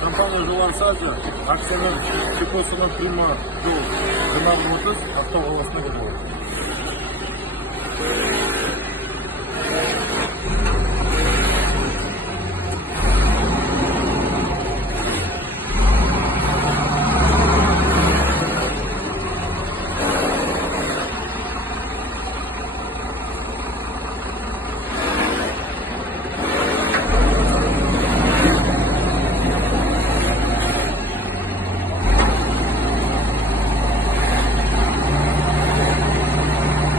компания жолын сазы акцияның депосынан прямо жол 30 Ақтау қаласына кетеді.